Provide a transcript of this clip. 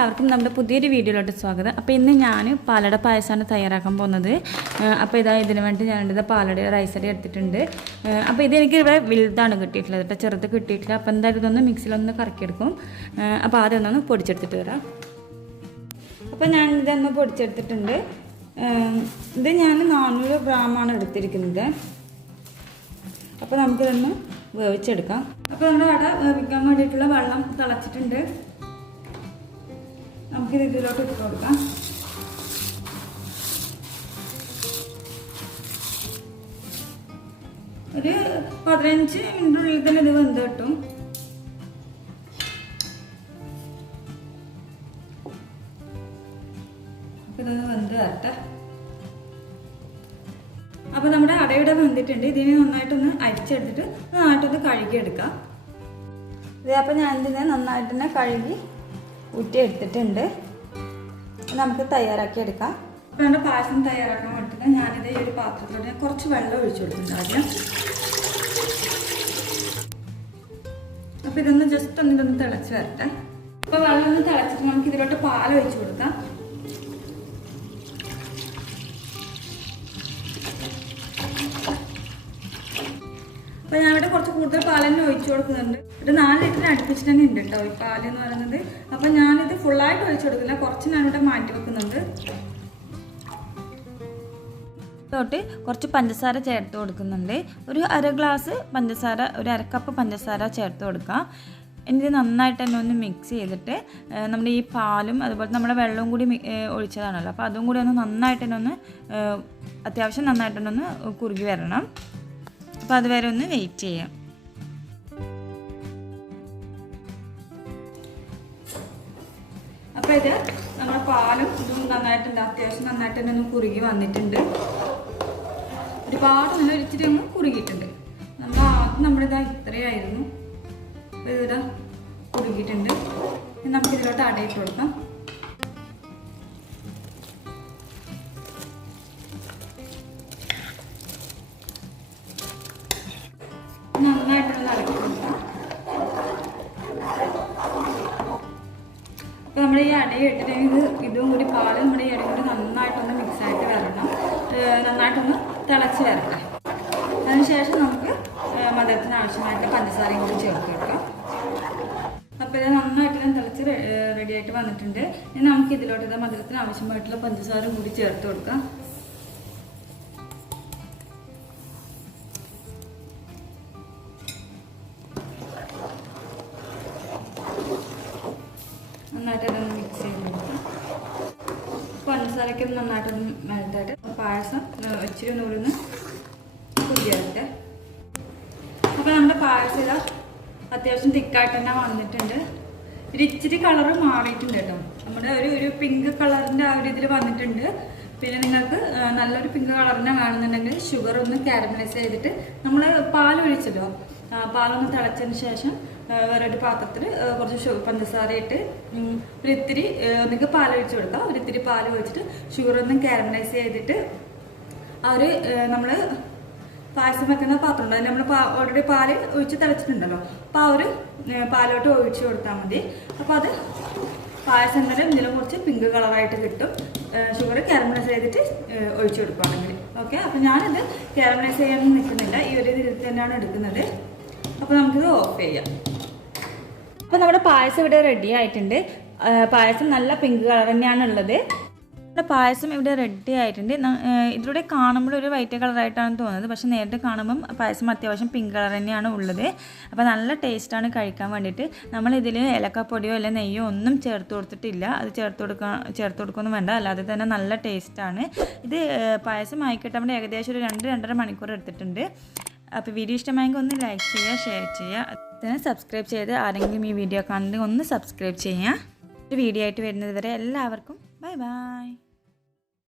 എല്ലാവർക്കും നമ്മുടെ പുതിയൊരു വീഡിയോയിലോട്ട് സ്വാഗതം. അപ്പോൾ ഇന്ന് ഞാൻ പാലട പായസമാണ് തയ്യാറാക്കാൻ പോകുന്നത്. അപ്പോൾ ഇതാ ഇതിന് വേണ്ടി ഞാനിത് പാലട റൈസ് അരി എടുത്തിട്ടുണ്ട്. അപ്പോൾ ഇതെനിക്ക് ഇവിടെ വലുതാണ് കിട്ടിയിട്ടുള്ളത് കേട്ടോ, ചെറുത് കിട്ടിയിട്ടില്ല. അപ്പോൾ എന്തായാലും ഇതൊന്ന് മിക്സിയിലൊന്ന് കറക്കിയെടുക്കും. അപ്പോൾ ആദ്യം ഒന്നൊന്ന് പൊടിച്ചെടുത്തിട്ട് വരാം. അപ്പോൾ ഞാൻ ഇതൊന്ന് പൊടിച്ചെടുത്തിട്ടുണ്ട്. ഇത് ഞാൻ 400 ഗ്രാമാണ് എടുത്തിരിക്കുന്നത്. അപ്പോൾ നമുക്കിതൊന്ന് വേവിച്ചെടുക്കാം. അപ്പോൾ നമ്മുടെ അട വേവിക്കാൻ വേണ്ടിയിട്ടുള്ള വെള്ളം തിളച്ചിട്ടുണ്ട്. നമുക്കിത് ഇതിലോട്ട് ഇട്ട് കൊടുക്കാം. ഒരു 15 മിനിറ്റിനുള്ളിൽ തന്നെ ഇത് വെന്ത് കിട്ടും. ഇതൊന്ന് വെന്ത് വരട്ടെ. അപ്പോൾ നമ്മുടെ അടയുടെ വെന്തിട്ടുണ്ട്. ഇതിനെ നന്നായിട്ടൊന്ന് അരിച്ചെടുത്തിട്ട് നന്നായിട്ടൊന്ന് കഴുകിയെടുക്കാം. ഇത് അപ്പോൾ ഞാൻ ഇതിനെ നന്നായിട്ട് തന്നെ കഴുകി ഊറ്റി എടുത്തിട്ടുണ്ട്. നമുക്ക് തയ്യാറാക്കി എടുക്കാം. അപ്പോൾ നമ്മുടെ പായസം തയ്യാറാക്കാൻ വേണ്ടിയിട്ട് ഞാനിത് ഈ ഒരു പാത്രത്തിലോട്ട് കുറച്ച് വെള്ളം ഒഴിച്ചു കൊടുത്തിട്ടുണ്ട് ആദ്യം. അപ്പോൾ ഇതൊന്ന് ജസ്റ്റ് ഒന്നിതൊന്ന് തിളച്ച് വരട്ടെ. അപ്പോൾ വെള്ളം ഒന്ന് തിളച്ചിട്ട് നമുക്ക് ഇതിലോട്ട് പാൽ ഒഴിച്ചു കൊടുക്കാം. അപ്പോൾ ഞാനിവിടെ കുറച്ച് കൂടുതൽ പാൽ തന്നെ ഒഴിച്ചു കൊടുക്കുന്നുണ്ട്. ഒരു 4 ലിറ്ററിന് അടുപ്പിച്ചിട്ട് തന്നെ ഉണ്ട് കേട്ടോ ഈ പാൽ എന്ന് പറയുന്നത്. അപ്പോൾ ഞാനിത് ഫുള്ളായിട്ട് ഒഴിച്ചു കൊടുക്കില്ല, കുറച്ച് ഞാനിവിടെ മാറ്റി വെക്കുന്നുണ്ട്. തൊട്ട് കുറച്ച് പഞ്ചസാര ചേർത്ത് കൊടുക്കുന്നുണ്ട്. ഒരു 1/2 ഗ്ലാസ് പഞ്ചസാര, ഒരു 1/2 കപ്പ് പഞ്ചസാര ചേർത്ത് കൊടുക്കാം. എന്നിട്ട് നന്നായിട്ട് തന്നെ ഒന്ന് മിക്സ് ചെയ്തിട്ട് നമ്മുടെ ഈ പാലും അതുപോലെ നമ്മുടെ വെള്ളവും കൂടി ഒഴിച്ചതാണല്ലോ, അപ്പോൾ അതും കൂടി ഒന്ന് നന്നായിട്ട് തന്നെ ഒന്ന് അത്യാവശ്യം നന്നായിട്ട് തന്നെ ഒന്ന് കുറുകി വരണം. അപ്പോൾ അതുവരെ ഒന്ന് വെയിറ്റ് ചെയ്യാം. അപ്പോൾ ഇത് നമ്മുടെ പാലും ഇതും നന്നായിട്ടുണ്ട്, അത്യാവശ്യം നന്നായിട്ട് തന്നെ ഒന്ന് കുറുകി വന്നിട്ടുണ്ട്. ഒരുപാട് നല്ല ഒരിച്ചിരി ഒന്ന് കുറുകിയിട്ടുണ്ട്. നമ്മളിതാ ഇത്രയായിരുന്നു. അപ്പോൾ ഇതിവിടെ കുറുകിയിട്ടുണ്ട്. നമുക്കിതിലോട്ട് അടയിട്ട് കൊടുക്കാം. നന്നായിട്ടൊന്ന് ഇളക്കി കൊടുക്കാം. അപ്പോൾ നമ്മുടെ ഈ അട ഇട്ടിട്ട് ഇതും കൂടി പാല് നമ്മുടെ ഈ അടയും കൂടി നന്നായിട്ടൊന്ന് മിക്സായിട്ട് വരണം, നന്നായിട്ടൊന്ന് തിളച്ച് വരട്ടെ. അതിനുശേഷം നമുക്ക് മധുരത്തിന് ആവശ്യമായിട്ട് പഞ്ചസാരയും കൂടി ചേർത്ത് കൊടുക്കാം. അപ്പോൾ ഇത് നന്നായിട്ട് തിളച്ച് റെഡിയായിട്ട് വന്നിട്ടുണ്ട്. ഇനി നമുക്ക് ഇതിലോട്ട് ഇത് മധുരത്തിന് ആവശ്യമായിട്ടുള്ള പഞ്ചസാര കൂടി ചേർത്ത് കൊടുക്കാം. നന്നായിട്ടൊന്ന് മിക്സ് ചെയ്ത് കൊടുക്കാം. പഞ്ചസാരയ്ക്ക് നന്നായിട്ടൊന്ന് മെൽറ്റായിട്ട് പായസം ഇച്ചിരി നൂറിന്ന് കുതിരട്ടെ. അപ്പോൾ നമ്മുടെ പായസം ഇതാ അത്യാവശ്യം തിക്കായിട്ട് തന്നെ വന്നിട്ടുണ്ട്. ഒരു ഇച്ചിരി കളറ് മാറിയിട്ടുണ്ട് കേട്ടോ. നമ്മുടെ ഒരു പിങ്ക് കളറിൻ്റെ ആ ഒരു ഇതിൽ വന്നിട്ടുണ്ട്. പിന്നെ നിങ്ങൾക്ക് നല്ലൊരു പിങ്ക് കളറിനെ വേണമെന്നുണ്ടെങ്കിൽ ഷുഗർ ഒന്ന് കാരമലൈസ് ചെയ്തിട്ട് നമ്മൾ പാലൊഴിച്ചല്ലോ, പാലൊന്ന് തിളച്ചതിന് ശേഷം വേറൊരു പാത്രത്തിൽ കുറച്ച് പഞ്ചസാര ഇട്ട് ഒരിത്തിരി ഒന്നിക്ക് പാലൊഴിച്ച് കൊടുക്കുക. ഒരിത്തിരി പാൽ ഒഴിച്ചിട്ട് ഷുഗർ ഒന്ന് കാരമലൈസ് ചെയ്തിട്ട് ആ ഒരു നമ്മൾ പായസം വെക്കുന്ന പാത്രം ഉണ്ട്, അതിൽ നമ്മൾ ഓൾറെഡി പാല് ഒഴിച്ച് തിളച്ചിട്ടുണ്ടല്ലോ, അപ്പോൾ ആ ഒരു പാലോട്ട് ഒഴിച്ച് കൊടുത്താൽ മതി. അപ്പോൾ അത് പായസം തന്നെ ഇതിലും കുറച്ച് പിങ്ക് കളറായിട്ട് കിട്ടും, ഷുഗർ കാരമലൈസ് ചെയ്തിട്ട് ഒഴിച്ചു കൊടുക്കുകയാണെങ്കിൽ. ഓക്കെ, അപ്പോൾ ഞാനിത് കാരമലൈസ് ചെയ്യാനൊന്നും നിൽക്കുന്നില്ല, ഈ ഒരു ഇതിൽ തന്നെയാണ് എടുക്കുന്നത്. അപ്പോൾ നമുക്കിത് ഓഫ് ചെയ്യാം. അപ്പോൾ നമ്മുടെ പായസം ഇവിടെ റെഡി ആയിട്ടുണ്ട്. പായസം നല്ല പിങ്ക് കളർ തന്നെയാണ് ഉള്ളത്. നമ്മുടെ പായസം ഇവിടെ റെഡി ആയിട്ടുണ്ട്. ഇതിലൂടെ കാണുമ്പോൾ ഒരു വൈറ്റ് കളറായിട്ടാണ് തോന്നുന്നത്, പക്ഷെ നേരിട്ട് കാണുമ്പം പായസം അത്യാവശ്യം പിങ്ക് കളർ തന്നെയാണ് ഉള്ളത്. അപ്പോൾ നല്ല ടേസ്റ്റാണ് കഴിക്കാൻ വേണ്ടിയിട്ട്. നമ്മളിതിൽ ഏലക്കപ്പൊടിയോ അല്ല നെയ്യോ ഒന്നും ചേർത്ത് കൊടുത്തിട്ടില്ല. അത് ചേർത്ത് കൊടുക്കൊന്നും വേണ്ട, അല്ലാതെ തന്നെ നല്ല ടേസ്റ്റാണ്. ഇത് പായസം ആയിക്കിട്ട് നമ്മുടെ ഏകദേശം ഒരു 2-2.5 മണിക്കൂർ എടുത്തിട്ടുണ്ട്. അപ്പോൾ വീഡിയോ ഇഷ്ടമായെങ്കിൽ ഒന്ന് ലൈക്ക് ചെയ്യുക, ഷെയർ ചെയ്യുക, അതിന് സബ്സ്ക്രൈബ് ചെയ്ത് ആരെങ്കിലും ഈ വീഡിയോ കാണുന്നുണ്ടെങ്കിൽ ഒന്ന് സബ്സ്ക്രൈബ് ചെയ്യുക. ഒരു വീഡിയോ ആയിട്ട് വരുന്നത് വരെ എല്ലാവർക്കും ബൈ ബൈ.